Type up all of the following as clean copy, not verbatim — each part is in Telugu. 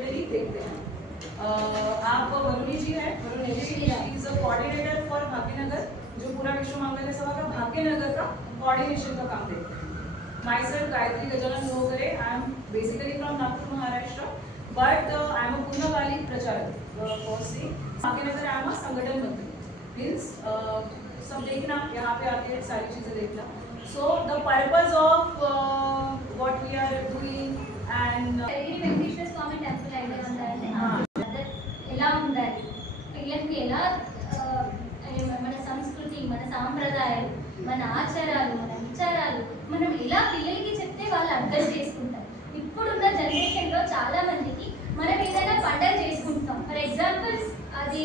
सेपरेटली देखते हैं। आप वरुणी जी हैं, Varuni ji is a coordinator for Bhagyanagar, जो पूरा विश्व मांगल्य सभा का भाग्यनगर का कोऑर्डिनेशन का काम देखते हैं। Myself Gayatri Gajanan Nogre, I am basically from Nagpur Maharashtra, but I am a purnakali pracharak for सी Bhagyanagar. I am a sangathan mantri, means सब देखना, यहाँ पे आके सारी चीज़ें देखना। So the purpose of what we are doing and Venkateswara Swamy temple idea ఉందండి. ఎలా ఉండాలి పిల్లలకి, ఎలా మన సంస్కృతి, మన సాంప్రదాయాలు, మన ఆచారాలు, మన విచారాలు మనం ఎలా పిల్లలకి చెప్తే వాళ్ళు అర్థం చేసుకుంటారు. ఇప్పుడున్న జనరేషన్లో చాలా మందికి మనం ఏదైనా పండుగ చేసుకుంటాం, ఫర్ ఎగ్జాంపుల్ అది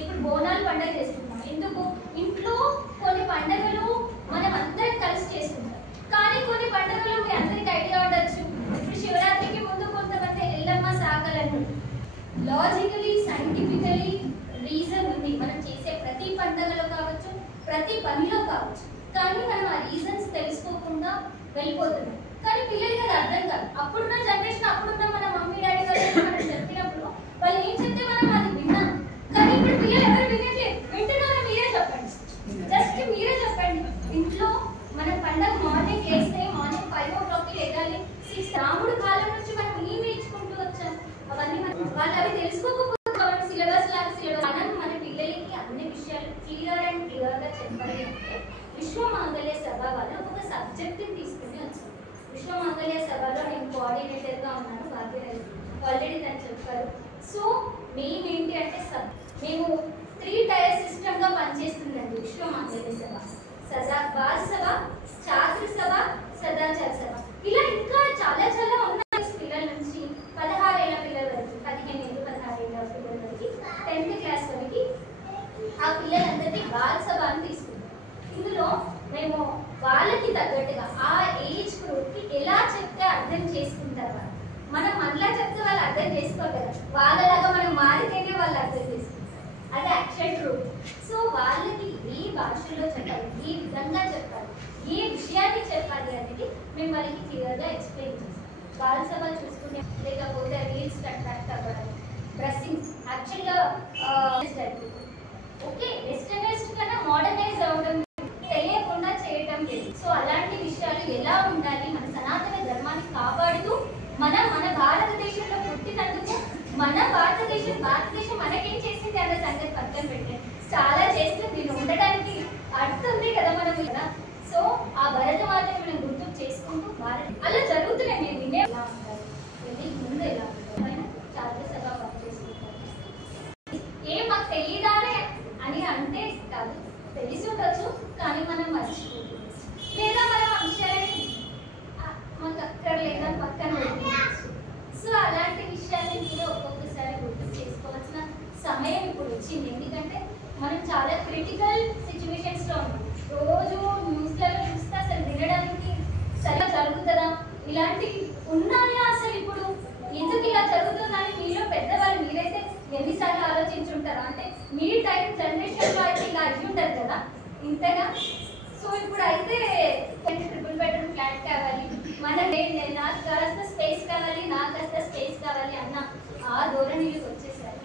ఇప్పుడు బోనాలు పండుగ చేసుకుంటాం. ఎందుకు? ఇంట్లో కొన్ని పండుగలు మనం అందరం కలిసి చేసుకుంటాం, కానీ కొన్ని పండుగలు మీ అందరికి ఐడియా ఉండొచ్చు. ఇప్పుడు శివరాత్రికి ముందు కొంతమంది ఎల్లమ్మ సాగలను. లాజికలీ, సైంటిఫికలీ రీజన్ ఉంది మనం చేసే ప్రతి పండుగలో కావచ్చు, ప్రతి పనిలో కావచ్చు. కానీ మనం ఆ రీజన్స్ తెలుసుకోకుండా వెళ్ళిపోతున్నాం. కానీ పిల్లలకి అది అర్థం కాదు. అప్పుడున్న జనరేషన్, అప్పుడున్న మన మమ్మీ డాడీ వాళ్ళు మనం చెప్పినప్పుడు వాళ్ళు ఏం చెప్తే మనం అది విన్నాం. కానీ ఇప్పుడు పిల్లలు ఎవరు వినట్లేదు. వింటున్నారో మీరే చెప్పండి, జస్ట్ మీరే చెప్పండి. ఇంట్లో మన పండగ మార్నింగ్ వేస్తే మార్నింగ్ 5 o'clock లేగాలి. 6 రాముడు కాలం నుంచి మనం ఏం నేర్చుకుంటూ వచ్చాం, అవన్నీ వాళ్ళు అవి తెలుసుకోకపోతే మనం సిలబస్ లాగా మనం మన పిల్లలకి అన్ని విషయాలు క్లియర్ అండ్ క్లియర్గా చెప్పాలి అంటే విశ్వ మాంగళ్య సభ వాళ్ళు ఒక సబ్జెక్ట్ని తీసుకుని వచ్చారు. విశ్వ మాంగళ్య సభలో నేను కోఆర్డినేటర్గా ఉన్నాను, భాగ్యనగర్ ఆల్రెడీ తను చెప్పారు. సో మేమేంటి అంటే మేము 3 tier సిస్టమ్గా పనిచేస్తుందండి విశ్వ మాంగళ్య సభ. బాల సభ, ఛాత్ర సభ, సదాచార సభ, ఇలా ఇంకా చాలా చాలా ఉన్నాయి. పిల్లల నుంచి 16 ఏళ్ల పిల్లల వరకు, 15 ఏళ్ళు 16 ఏళ్ల పిల్లల వరకు, 10th క్లాస్ వరకు ఆ పిల్లలందరినీ బాల సభ అని తీసుకుంటాం. ఇందులో మేము వాళ్ళకి తగ్గట్టుగా ఆ ఏజ్ గ్రూప్కి ఎలా చెప్తే అర్థం చేసుకుంటారు. మనం మనలా చెప్తే వాళ్ళు అర్థం చేసుకోగలరు, వాళ్ళలాగా మనం మారితేనే వాళ్ళు అర్థం చేసుకుంటారు. అది యాక్షన్ గ్రూప్. సో వాళ్ళకి ఏ భాషలో చెప్పాలి, ఏ విధంగా చెప్పాలి, ఏ విషయాన్ని చెప్పాలి అనేది మేము వాళ్ళకి క్లియర్గా ఎక్స్ప్లెయిన్ చేస్తాం. బాల సభ చూసుకునే, లేకపోతే రీల్స్ అట్రాక్ట్ అవ్వడం, డ్రెస్సింగ్ యాక్చువల్గా ఓకే వెస్టర్నైజ్డ్ కన్నా మోడర్నైజ్ అవ్వడం, తెలియకుండా చేయటం లేదు. సో అలాంటి విషయాలు ఎలా ఉండాలి, మన సనాతన ధర్మాన్ని కాపాడుతూ మన భారతదేశంలో పుట్టినందుకు మన భారతదేశం మనకేం చేసింది అన్న సంగతి పక్కన పెట్టండి, చాలా చేస్తుంది. దీన్ని ఉండడానికి అర్థం ఉంది కదా మనం కదా. సో ఆ భరతమాతని మనం గుర్తు చేసుకుంటూ అలా జరుగుతున్నాయి. మీరు వినే ఎలా ఉంటారు, వెళ్ళి ముందు ఎలా ఉంటారు, ఛాత్ర సభ వర్క్ చేసుకుంటారు. ఏం మాకు తెలియదానే అని అంటే కాదు, తెలిసి ఉండొచ్చు కానీ మనం మర్చిపోతుంది, లేదా మనం ఆ విషయాన్ని మాకు అక్కడ లేదా పక్కన పెట్టవచ్చు. సో అలాంటి విషయాన్ని కూడా ఒక్కొక్కసారి గుర్తు చేసుకోవాల్సిన సమయం ఇప్పుడు వచ్చింది. ఎందుకంటే మనం చాలా క్రిటికల్ సిచ్యువేషన్స్లో ఉన్నాం. రోజు న్యూస్లలో చూస్తే అసలు వినడానికి సరిగా జరుగుతుందా, ఇలాంటివి ఉన్నాయా, అసలు ఇప్పుడు ఎందుకు ఇలా జరుగుతుందని మీలో పెద్దవాళ్ళు మీరైతే ఎన్నిసార్లు ఆలోచించుంటారా? అంటే మీ టైం జనరేషన్లో అయితే ఇలా అయ్యి ఉంటారు కదా ఇంతగా. సో ఇప్పుడు అయితే 3 bedroom ఫ్లాట్ కావాలి, నాకు కాస్త స్పేస్ కావాలి, నాకు కాస్త స్పేస్ కావాలి అన్న ఆ ధోరణికి వచ్చేసారు.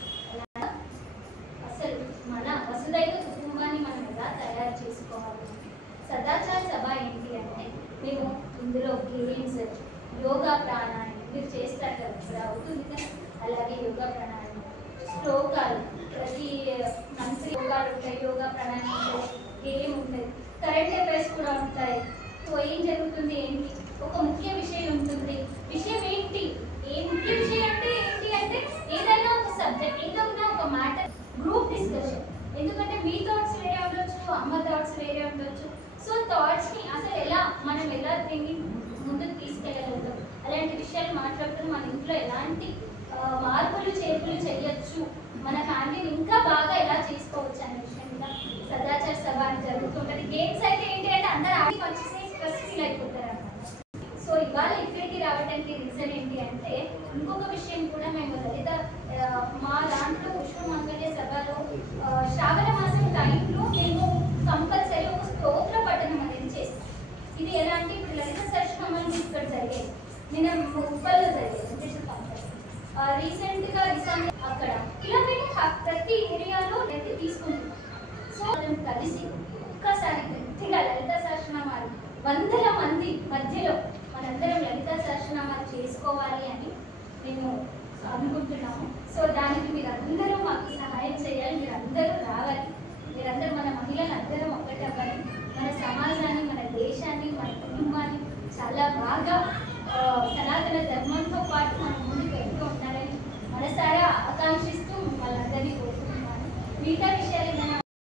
అసలు మన వసుదైవ కుటుంబాన్ని మనం ఎలా తయారు చేసుకోవాలి. సదాచార సభ ఏంటి అంటే మేము ఇందులో గేమ్స్, యోగా, ప్రాణాయామం మీరు చేస్తారు కదా, ఇప్పుడు అవుతుంది కదా, అలాగే యోగా ప్రాణాయామం, శ్లోకాలు, ప్రతి మంత్రి యోగాలు ఉంటాయి, యోగా ప్రాణాయామం గేమ్ ఉంటుంది, కరెంట్ అఫైర్స్ కూడా ఉంటాయి. సో ఏం జరుగుతుంది ఏంటి, ఒక ముఖ్య విషయం ఉంటుంది. విషయం ఏంటి, ఏ ముఖ్య విషయం అంటే ఏంటి అంటే ఏదైనా ఒక సబ్జెక్ట్, ఏదైనా ఒక మ్యాటర్, గ్రూప్ డిస్కషన్. ఎందుకంటే మీ థాట్స్ వేరే ఉండొచ్చు, అమ్మ థాట్స్ వేరే ఉండొచ్చు. సో థాట్స్ని అసలు మనం ఎలా దీన్ని ముందుకు తీసుకెళ్ళగలుగుతాం, అలాంటి విషయాలు మాట్లాడుతూ మన ఇంట్లో ఎలాంటి మార్పులు చేర్పులు చేయొచ్చు, మన ఫ్యామిలీని ఇంకా బాగా ఎలా చేసుకోవచ్చు అనే విషయం మీద సదాచార సభ అని జరుగుతుంటుంది. గేమ్స్ అయితే ఏంటి అంటే అందరూ ఆడి వచ్చేసి స్ట్రెస్ ఫీల్ అయిపోతారు అన్నమాట. సో ఇవాళ ఇక్కడికి రావడానికి రీజన్ ఏంటి అంటే ఇంకొక విషయం కూడా మేము లలిత మా దాంట్లో విశ్వ మాంగళ్య సభలో శ్రావణ మాసం టైంలో మేము కంపల్సరీ ఒక స్తోత్ర పఠనం అనేది చేస్తాం. ఇది ఎలా అంటే ఇప్పుడు లలిత సహస్రనామాలు ఇక్కడ జరిగాయి, నేను ముప్పల్లో జరిగాయి రీసెంట్ గా అక్కడ ఇలాగైనా ప్రతి ఏరియాలో అయితే తీసుకుంటున్నాం. సో మనం కలిసి ఒక్కసారి గట్టిగా లలిత సహస్రనామాలు వందల మంది మధ్యలో మనందరం లలిత సహస్రనామాలు చేసుకోవాలి అని మేము అనుకుంటున్నాము. సో దానికి మీరందరూ మాకు సహాయం చేయాలి, మీరందరూ రావాలి, మీరందరూ మన మహిళలు అందరం ఒక్కటి అవ్వాలి, మన సమాజాన్ని, మన దేశాన్ని, మన కుటుంబాన్ని చాలా బాగా సనాతన ధర్మంతో పాటు మనం ముందుకు వెళ్తూ ఉండాలని మనసారా ఆకాంక్షిస్తూ వాళ్ళందరినీ కోరుకుంటున్నాను. మిగతా విషయాలు